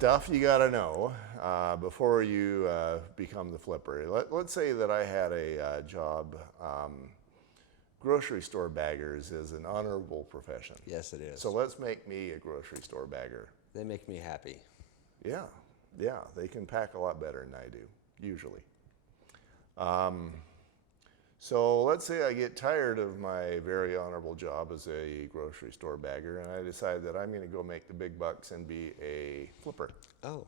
Stuff you got to know before you become the flipper. Let's say that I had a job. Grocery store baggers is an honorable profession. Yes, it is. So let's make me a grocery store bagger. They make me happy. Yeah, they can pack a lot better than I do, usually. So let's say I get tired of my very honorable job as a grocery store bagger, and I decide that I'm going to go make the big bucks and be a flipper. Oh.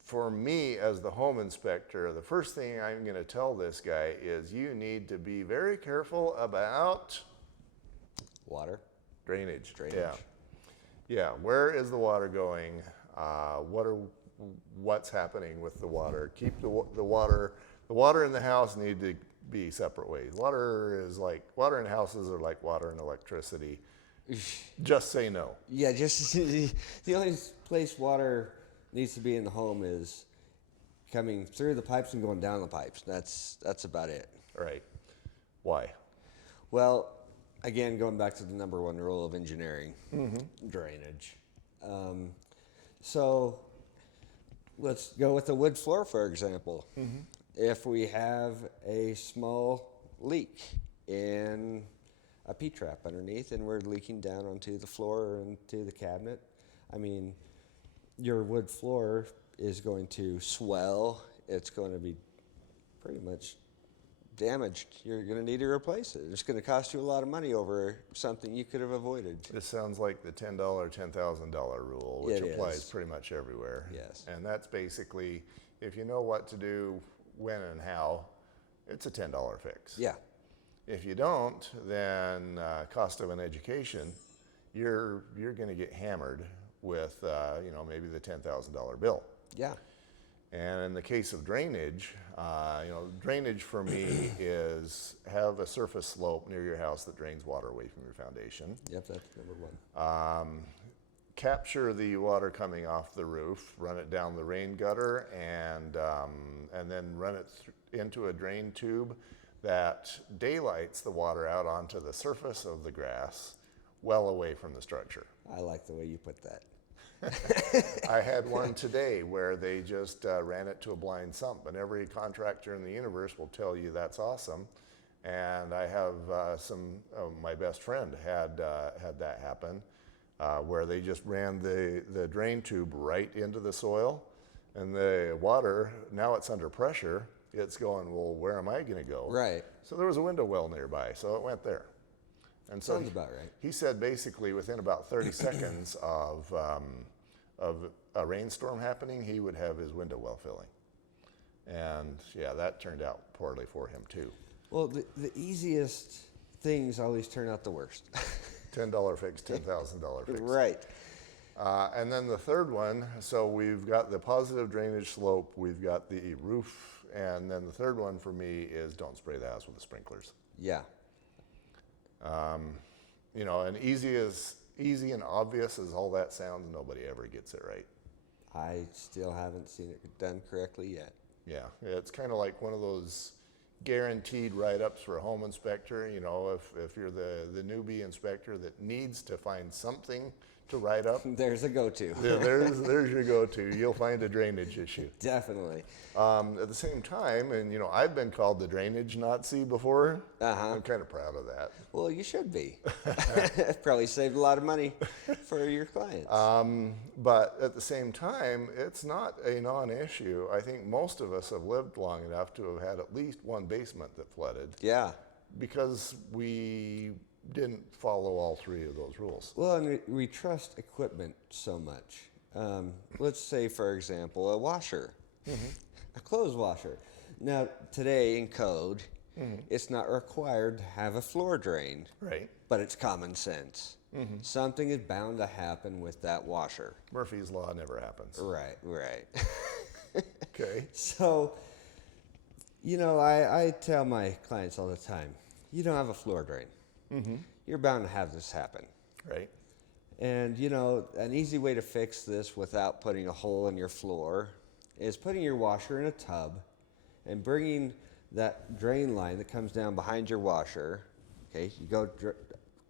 For me, as the home inspector, the first thing I'm going to tell this guy is you need to be very careful about Water. drainage. Drainage. Yeah. Where is the water going? What's happening with the water? Keep the water in the house need to be separate ways. Water in houses are like water and electricity. Just say no. Yeah, just the only place water needs to be in the home is coming through the pipes and going down the pipes. That's about it. Right. Why? Well, again, going back to the number one rule of engineering, drainage. So let's go with the wood floor, for example. If we have a small leak in a P-trap underneath and we're leaking down onto the floor or into the cabinet, I mean, your wood floor is going to swell. It's going to be pretty much damaged. You're going to need to replace it. It's going to cost you a lot of money over something you could have avoided. This sounds like the $10, $10,000 rule, which It applies is. pretty much everywhere. Yes. And that's basically, if you know what to do, when and how, it's a $10 fix. Yeah. If you don't, then cost of an education, you're going to get hammered with maybe the $10,000 bill. Yeah. And in the case of drainage, drainage for me is have a surface slope near your house that drains water away from your foundation. Yep, that's number one. Capture the water coming off the roof, run it down the rain gutter, and then run it into a drain tube that daylights the water out onto the surface of the grass, well away from the structure. I like the way you put that. I had one today where they just ran it to a blind sump, and every contractor in the universe will tell you that's awesome. And I have my best friend had that happen, where they just ran the drain tube right into the soil, and the water, now it's under pressure, it's going, well, where am I going to go? Right. So there was a window well nearby, so it went there. And so Sounds about right. He said basically within about 30 seconds of a rainstorm happening, he would have his window well filling. And yeah, that turned out poorly for him too. Well, the easiest things always turn out the worst. $10 fix, $10,000 fix. Right. And then the third one, so we've got the positive drainage slope, we've got the roof, and then the third one for me is don't spray the house with the sprinklers. Yeah. And easy and obvious as all that sounds, nobody ever gets it right. I still haven't seen it done correctly yet. Yeah, it's kind of like one of those guaranteed write-ups for a home inspector. If you're the newbie inspector that needs to find something to write up, There's a go-to. there's your go-to. You'll find a drainage issue. Definitely. At the same time, and I've been called the drainage Nazi before. I'm kind of proud of that. Well, you should be. Probably saved a lot of money for your clients. But at the same time, it's not a non-issue. I think most of us have lived long enough to have had at least one basement that flooded. Yeah. Because we didn't follow all three of those rules. Well, and we trust equipment so much. Let's say, for example, a washer, a clothes washer. Now, today in code, it's not required to have a floor drain, Right. but it's common sense. Something is bound to happen with that washer. Murphy's Law never happens. Right, right. Okay. So, I tell my clients all the time, you don't have a floor drain. You're bound to have this happen. Right. And, an easy way to fix this without putting a hole in your floor is putting your washer in a tub and bringing that drain line that comes down behind your washer. Okay, you go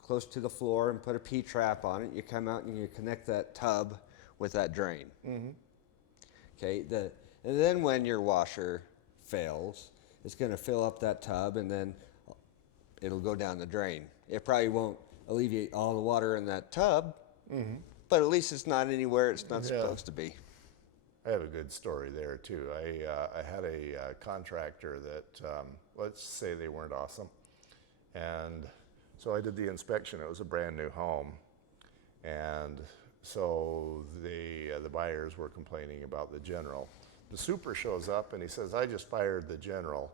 close to the floor and put a P-trap on it. You come out and you connect that tub with that drain. Okay, and then when your washer fails, it's going to fill up that tub and then it'll go down the drain. It probably won't alleviate all the water in that tub, but at least it's not anywhere it's not supposed to be. I have a good story there too. I had a contractor that, let's say they weren't awesome. And so I did the inspection. It was a brand new home. And so the buyers were complaining about the general. The super shows up and he says, I just fired the general.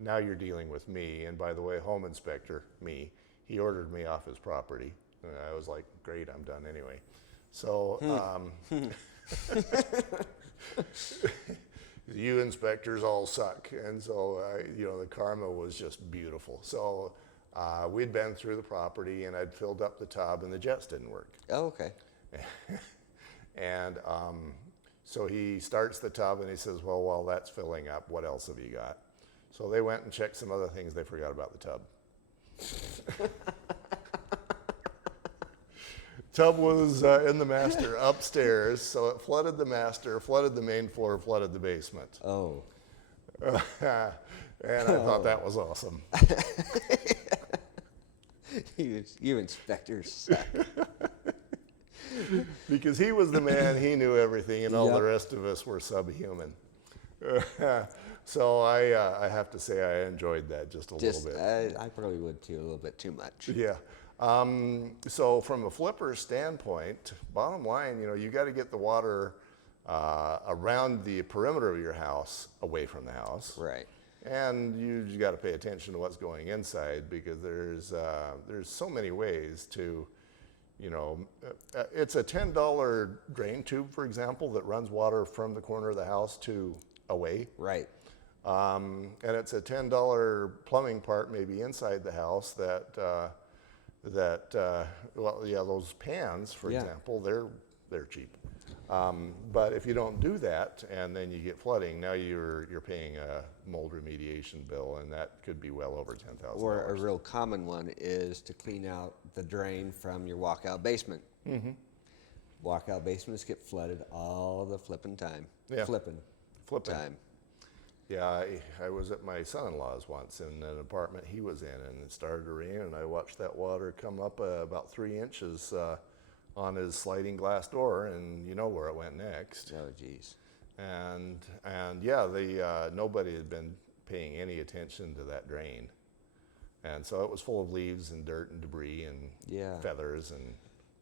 Now you're dealing with me. And by the way, home inspector, me, he ordered me off his property. And I was like, great, I'm done anyway. So, you inspectors all suck. And so, the karma was just beautiful. So we'd been through the property and I'd filled up the tub and the jets didn't work. Oh, okay. And so he starts the tub and he says, well, while that's filling up, what else have you got? So they went and checked some other things. They forgot about the tub. Tub was in the master upstairs, so it flooded the master, flooded the main floor, flooded the basement. Oh. And I thought that was awesome. You inspectors suck. Because he was the man, he knew everything, and all the rest of us were subhuman. So I have to say I enjoyed that just a little bit. I probably would too, a little bit too much. Yeah. So from a flipper standpoint, bottom line, you got to get the water around the perimeter of your house away from the house. Right. And you got to pay attention to what's going inside because there's so many ways to, it's a $10 drain tube, for example, that runs water from the corner of the house to away. Right. And it's a $10 plumbing part maybe inside the house those pans, for example, they're cheap. But if you don't do that and then you get flooding, now you're paying a mold remediation bill, and that could be well over $10,000. Or a real common one is to clean out the drain from your walkout basement. Mm-hmm. Walkout basements get flooded all the flipping time. Yeah. Flipping time. Yeah, I was at my son-in-law's once in an apartment he was in, and it started to rain, and I watched that water come up about 3 inches on his sliding glass door, and you know where it went next. Oh, geez. And nobody had been paying any attention to that drain, and so it was full of leaves and dirt and debris and feathers and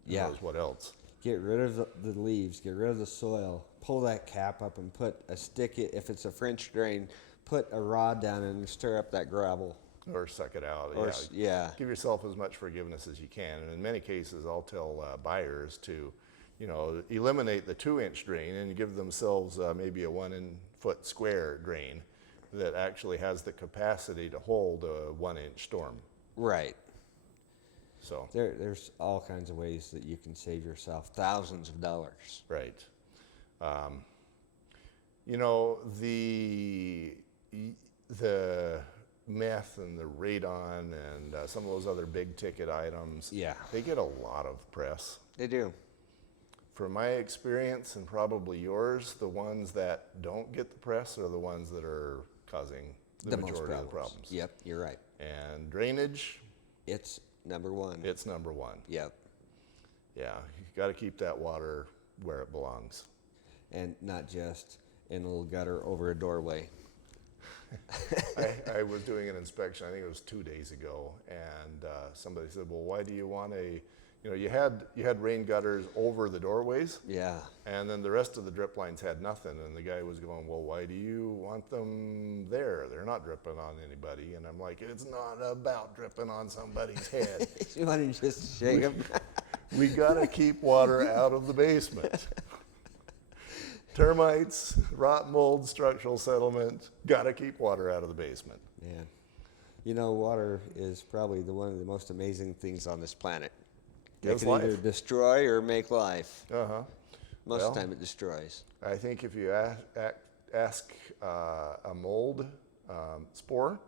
who knows what else. Get rid of the leaves, get rid of the soil, pull that cap up and put a stick, if it's a French drain, put a rod down and stir up that gravel. Or suck it out. Give yourself as much forgiveness as you can. And in many cases, I'll tell buyers to, eliminate the 2-inch drain and give themselves maybe a 1-foot square drain that actually has the capacity to hold a 1-inch storm. Right. So there's all kinds of ways that you can save yourself thousands of dollars. Right. The meth and the radon and some of those other big ticket items, they get a lot of press. They do. From my experience and probably yours, the ones that don't get the press are the ones that are causing the majority of the problems. Yep, you're right. And drainage, it's number one. It's number one. Yep. Yeah, you got to keep that water where it belongs. And not just in a little gutter over a doorway. I was doing an inspection, I think it was 2 days ago, and somebody said, well, why do you want you had rain gutters over the doorways. Yeah. And then the rest of the drip lines had nothing, and the guy was going, well, why do you want them there? They're not dripping on anybody. And I'm like, it's not about dripping on somebody's head. You want to just shake them? We got to keep water out of the basement. Termites, rot, mold, structural settlement, got to keep water out of the basement. Yeah. Water is probably one of the most amazing things on this planet. It can either destroy or make life. Most of the time it destroys. I think if you ask a mold spore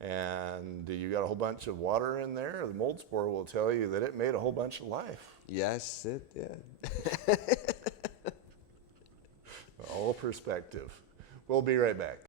and you you got a whole bunch of water in there, the mold spore will tell you that it made a whole bunch of life. Yes, it did. All perspective. We'll be right back.